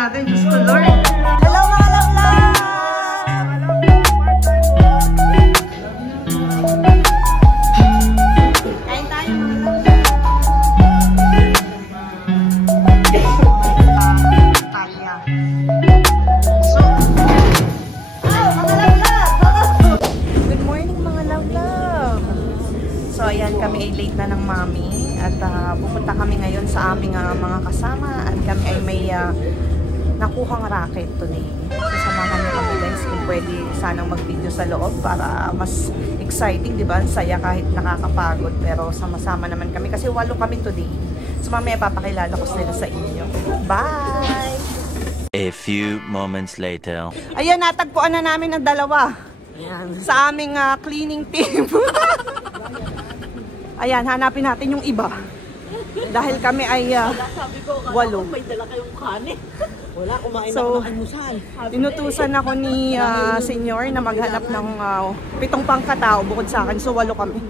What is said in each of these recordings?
natin. Diyos ko, Lord. Hello mga love-love! Kain tayo mga love-love. Talia. So, mga love-love! Good morning mga love-love! So, ayan, kami ay late na ng mami. At pupunta kami ngayon sa aming mga kasama. At kami ay may nakuhang racket today. Sasamahan niyo kami guys kung pwede sanang mag-video sa loob para mas exciting, di ba? Saya kahit nakakapagod. Pero sama-sama naman kami kasi 8 kami today. So mamaya papakilala ko sila sa inyo. Bye! A few moments later. Ayan, natagpuan na namin ang dalawa. Ayan. Sa aming cleaning team. Ayan, hanapin natin yung iba. Dahil kami ay 8. May dala kayong kanin. Wala, kumain so, ako ng almusal. Inutusan ako ni senyor na maghanap ng 7 pangkatao bukod sa akin. So 8 kami.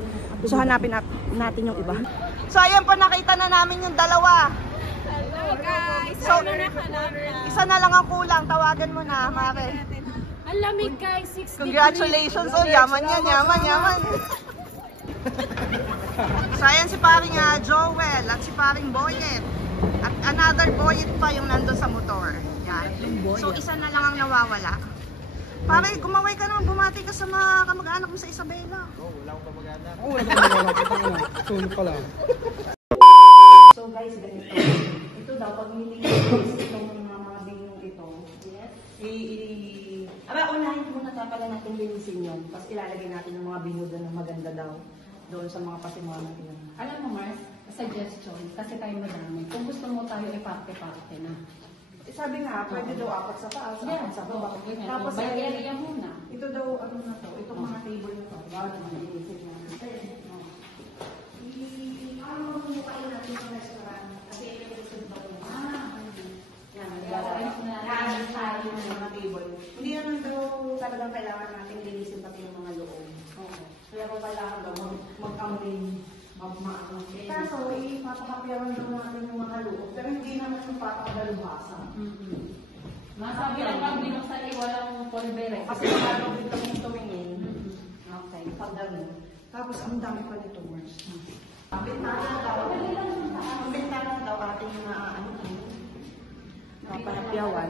So hanapin natin yung iba. So ayan po, nakita na namin yung dalawa. Hello guys! So, isa na lang ang kulang. Tawagan mo na, Mare. Ang lamig guys, 6 Congratulations. Oh, yaman yan, yaman. So ayan si paring Joel at si paring Boyet. At another Boyet pa yung nandun sa motor. Yan. So isa na lang ang nawawala. Pare, gumaway ka naman, bumati ka sa mga kamag-anak mo sa Isabela. Wala akong kamag-anak. Wala akong kamag-anak. Tulog ka lang. So guys, ganito. Ito daw, pag nilinis itong mga binong ito, unahin muna pala natin linisin yun. Tapos ilalagay natin yung mga bino doon na maganda daw. Doon sa mga pasimuhan natin. Alam mo Mars, suggestion, kasi tayo madami. Kung gusto mo tayo iparte-parte na. Sabi nga, pwede daw 4 sa taas, 4 sa baba. Tapos by area muna. Ito daw, ano na to, itong mga table na to. Bago naman linisin natin. Ano mo kayo natin sa restaurant? Kasi ito yung gusto daw. Yan, tayo ng mga table. Hindi naman daw talagang kailangan natin linisin pati yung mga loob. Kaya kung kailangan daw mag-amoy, mag-maakong. Kaso, ipapakapyawan daw natin yung mga loob. Pero hindi naman yung papagaluhasan. Masabi lang pag binuksan ay walang polvere. Kasi lalo dito mong tumingin. Okay, pag gano'n. Tapos ang dami pa nito, Mars. Ang bintana daw ating papakapyawan.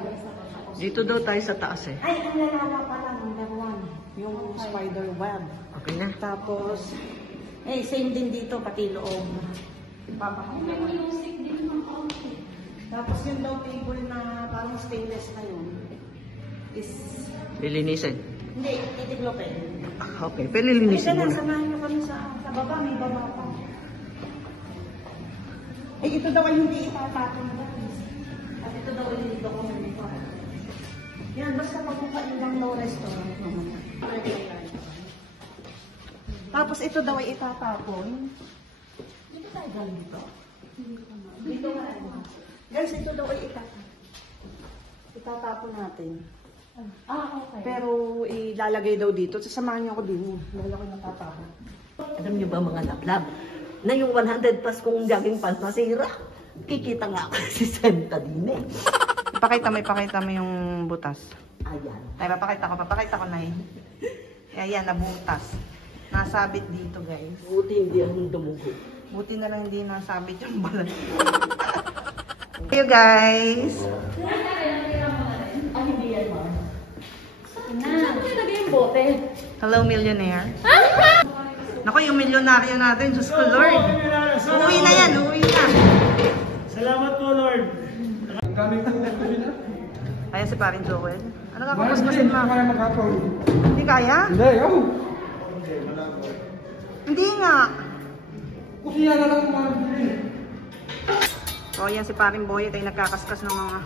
Dito daw tayo sa taas eh. Ay, ang lalawa pala, number 1. Yung spider web. Okay na. Tapos, same din dito, pati loob. May music din ng kaunti. Tapos yung daw table na parang stainless na yun is... Lilinisin? Hindi, titiklopin. Okay, pero lilinisin mo na. Samahan nyo kami sa baba, may baba pa. Ito daw ay hindi itatapon guys. At ito daw ay dito ko nandito. Yan, basta pagpupain lang daw restaurant naman. Tapos ito daw ay itatapon. Dito tayo galing dito. Dito nga ano. Guys, ito daw ay itatapon natin. Okay. Pero ilalagay daw dito. Sasamahan niyo ako din. Wala ko natatapon. Alam niyo ba mga love-love? Na yung 100 plus kong jogging pants masira. Kikita nga ako si Senta din eh. Ipakita mo yung butas. Ayan. Ay, papakita ko na eh. Ayan, nabutas. Nasabit dito guys. Buti hindi ang dumugo. Buti na lang hindi nasabit yung balat. Thank you guys! Ay, hindi yan ma. Saan ko nilagay yung bote? Hello, millionaire. Naku, yung milyonaryo natin, Diyos ko, Lord. Uwi na yan, uwi na. Salamat po, Lord. Ang gamit ko na. Ayan si paring Joel. Ano ka kapaspasin mo? Kaya maghapon. Hindi kaya? Hindi, Hindi nga. Kasi yan na lang mga bilhin. O, ayan si paring Boyet ay nagkakaskas ng mga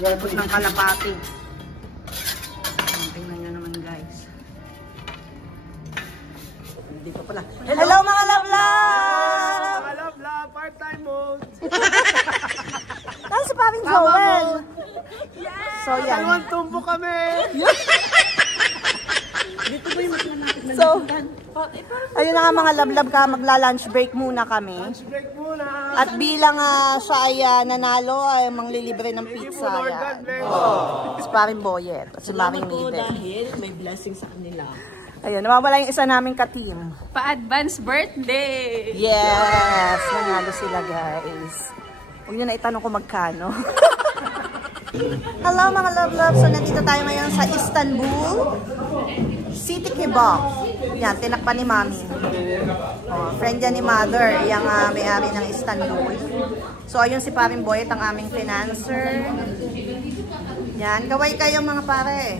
gabot ng kalapati. Tingnan nyo naman guys. Hindi pa pala. Hello mga love-love! Mga love, part-time mode. Ano si paring Joel? So, yan. Dalawang tumbo kami. Dito ba yung mas malapit na So, Ayun na nga mga love-love ka, magla-lunch break muna kami. Break muna. At bilang siya ay nanalo, ay manglilibre ng pizza. Yan. Si Paring Boyet at si Maring Maiden. Dahil may blessing sa kanila. Ayun, nawawala yung isa naming ka-team. Pa-advance birthday! Yes! Nanalo sila guys. Huwag nyo na itanong kung magkano. Hello mga love-love! So nandito tayo ngayon sa Istanbul City Kebab. Yan, tinakpan ni Mami. Oh, friend yan ni Mother, yung may-ari ng Istanbul. So ayun si Paring Boyet, ang aming financer. Yan, kaway kayo mga pare.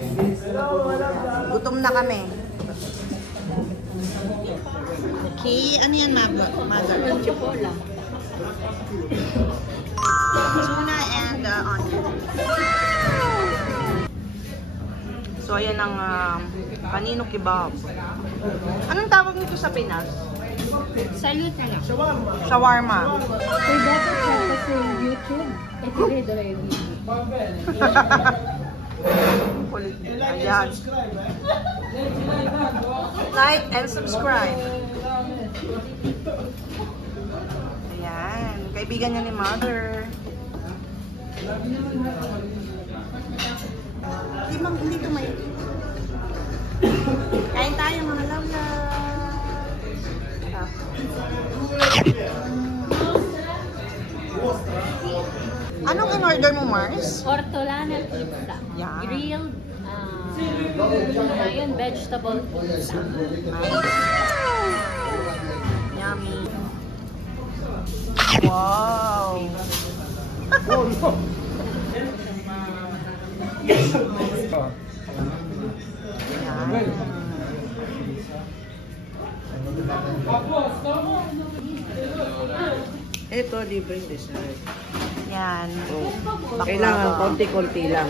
Gutom na kami. Okay, ano yan Mother? Chocola. Tuna and onion. So ayan ang panino kebab. Anong tawag nito sa Pinas? Salute na lang. Shawarma. So, dapat check ko sa YouTube. Ito rin already. Ayan. Like and subscribe. Ayan. Kaibigan niya ni Mother. Hindi tumayo. Kain tayo mga love-love. Anong in-order mo, Mars? Hortolana pizza. Yeah. Grilled, ayun, vegetable pizza. Yummy. Wow. Ito, libreng dessert. Yan. Kailangan konti-konti lang.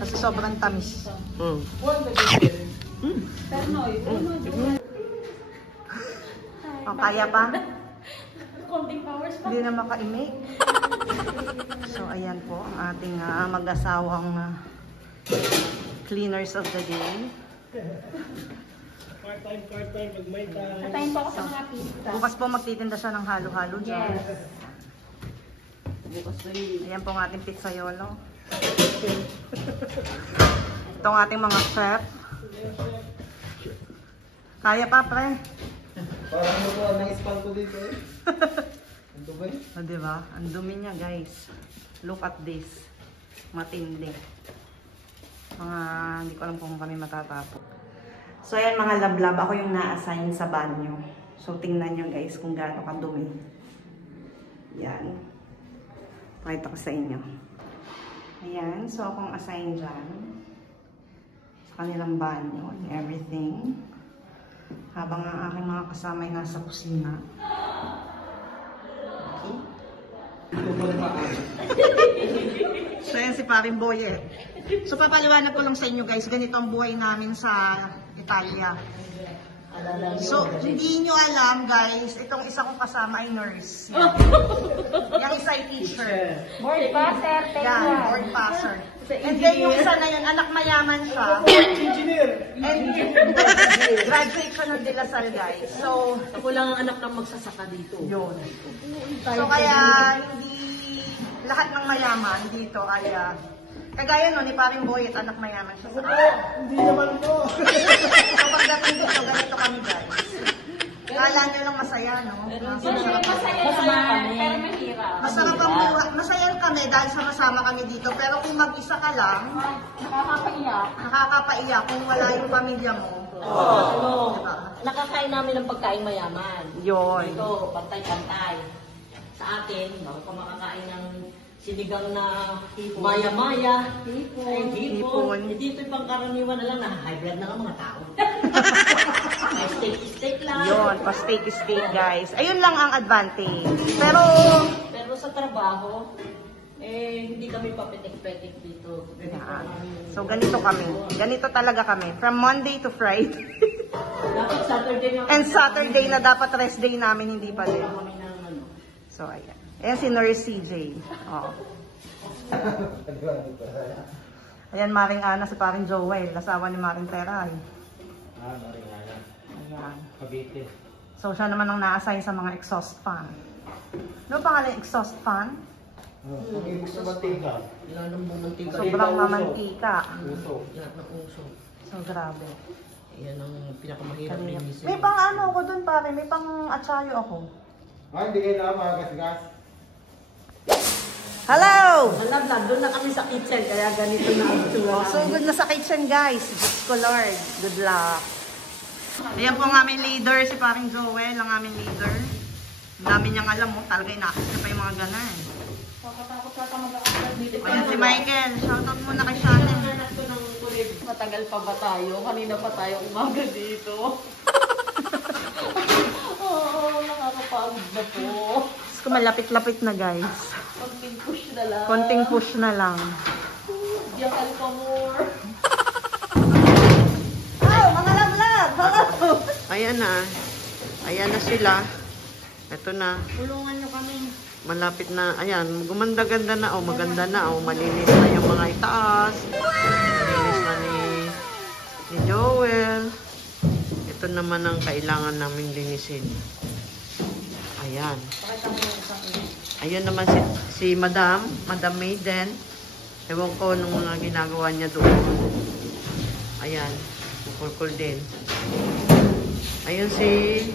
Kasi sobrang tamis. Oh, kaya pa? Hindi na makaimik. So, ayan po ang ating mag-asawang cleaners of the day. Part-time, mag-may time. Katayin po ako sa mga pizza. Bukas po magtitinda siya ng halo-halo dyan. Yes. Ayan po ang ating pizzaiolo. Ito ang ating mga chef. Kaya pa, pre? Parang mo na spam ko dito eh. Ano ba yun? O, diba? Ang dumi niya, guys. Look at this. Matindi. Hindi ko alam kung kami matatapos. So, ayan mga love-love. Ako yung na-assign sa banyo. So, tingnan nyo, guys, kung gaano kadumi. Yan. Pakita ko sa inyo. Ayan. So, akong assign dyan. Sa kanilang banyo and everything. Habang ang aking mga kasama ay nasa kusina. Okay. So, yan si Paring Boyet. So, papaliwanag ko lang sa inyo guys, ganito ang buhay namin sa Italia. So, hindi nyo alam guys, itong isa kong kasama ay nurse. Yung isa ay teacher. Board passer, Yan, board passer. And then yung isa na yun, anak mayaman siya. Engineer! And graduate siya ng De La Salle guys. So, Ako lang ang anak ng magsasaka dito. yun. So kaya hindi lahat ng mayaman dito ay kagaya no ni Paring Boyet, anak mayaman siya. So Hindi naman po. pagdating dito, ganito kami guys. Kala nyo lang masaya, no? Masaya naman, pero mahirap. Masarap ang buhay. Masaya kami dahil sama-sama kami dito. Pero kung mag-isa ka lang, Nakakaiyak. nakakapaiyak kung wala yung pamilya mo. Diba? Nakakain namin ng pagkain mayaman. Yun. Ito, pantay-pantay. Sa akin, bago ka makakain ng sinigang na maya-maya, hipon. Hipon. Eh, dito yung pangkaraniwan na lang, high blood na ang mga tao. Steak lang. Yun, pa-steak guys. Ayun lang ang advantage. Pero, Pero sa trabaho, hindi kami papitik-petik dito. yan. So ganito kami. Ganito talaga kami. From Monday to Friday. Dapat Saturday nga. And Saturday na dapat rest day namin, hindi pa din. Kami ng ano. So, ayan. Ayan si Nurse CJ. Oh. Ayan, Maring Ana, si Paring Joel. Asawa ni Maring Teray. Ayan. Yan. Cavite. So, siya naman ang na-assign sa mga exhaust fan. Ano pangalan exhaust fan? Ang ibig sa mantika. Lalambong ng tiga. Sobrang mamantika. Puso. Lahat ng uso. So, grabe. Yan ang pinakamahirap Kanina. linisin. May pang ano ako dun pare, may pang atsayo ako. Hindi kayo na magas-gas. Hello! Malablag, doon na kami sa kitchen, kaya ganito na ang itsura Oh, so good na sa kitchen guys. Diyos ko Lord. Good luck. Ayan po ang aming leader, si paring Joel, ang aming leader. Ang dami niyang alam mo, talaga inakit niya pa yung mga ganan. Kakatakot ka pa mag-a-upload dito. Ayan si Michael, shoutout muna kay Shannon. Matagal pa ba tayo? Kanina pa tayo umaga dito. Oo, nakakapagod na po. Diyos ko, malapit-lapit na guys. Konting push na lang. Konting push na lang. Yakal pa more. Oh, mga love-love! Hello! Ayan na. Ayan na sila. Ito na. Tulungan nyo kami. Malapit na. Ayan, gumanda-ganda na. Oh, maganda na. Oh, malinis na yung mga itaas. Malinis na ni Joel. Ito naman ang kailangan naming linisin. Ayan. Ayun naman si Madam Maiden. Ewan ko nung mga ginagawa niya doon. Ayan. Kulkul din. Ayun si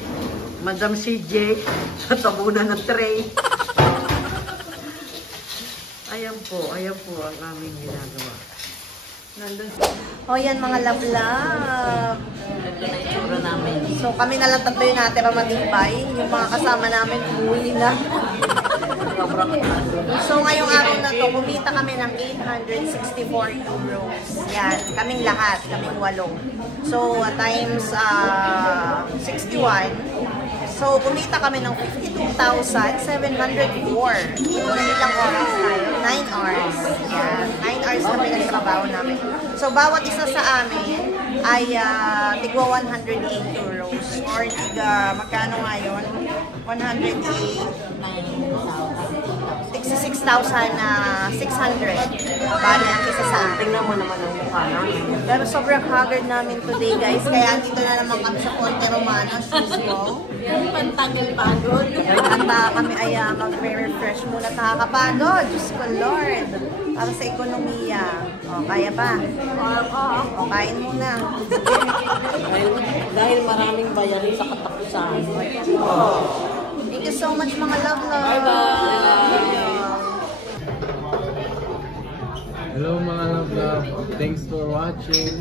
Madam CJ. Sa tabunan ng tray. Ayan po ang aming ginagawa. Nandun. O yan mga love-love. Ito na itsura namin. So kami na lang tatlo yung natira matibay. Yung mga kasama namin umuwi na. So ngayong araw na to, kumita kami ng 864 euros. Yan, kaming lahat, kaming 8. So times 61. So kumita kami ng 52,704. Ilang oras tayo? 9 hours. Yan, 9 hours kami nagtrabaho namin. So bawat isa sa amin ay tigwa 108 euros. Or magkano ngayon? 108. 66,600. Bali ang isa sa atin. Tingnan mo naman ang mukha namin. Pero sobrang haggard namin today guys. Kaya dito na naman kami sa Ponte Romano, Susbo. Yan, pantanggal pagod. At kami ay mag-refresh muna at nakakapagod. Diyos ko Lord. Para sa ekonomiya. O, kaya pa? O, kain muna. Dahil maraming bayarin sa katapusan. Thank you so much mga love-love. Bye-bye. Hello mga love. Thanks for watching.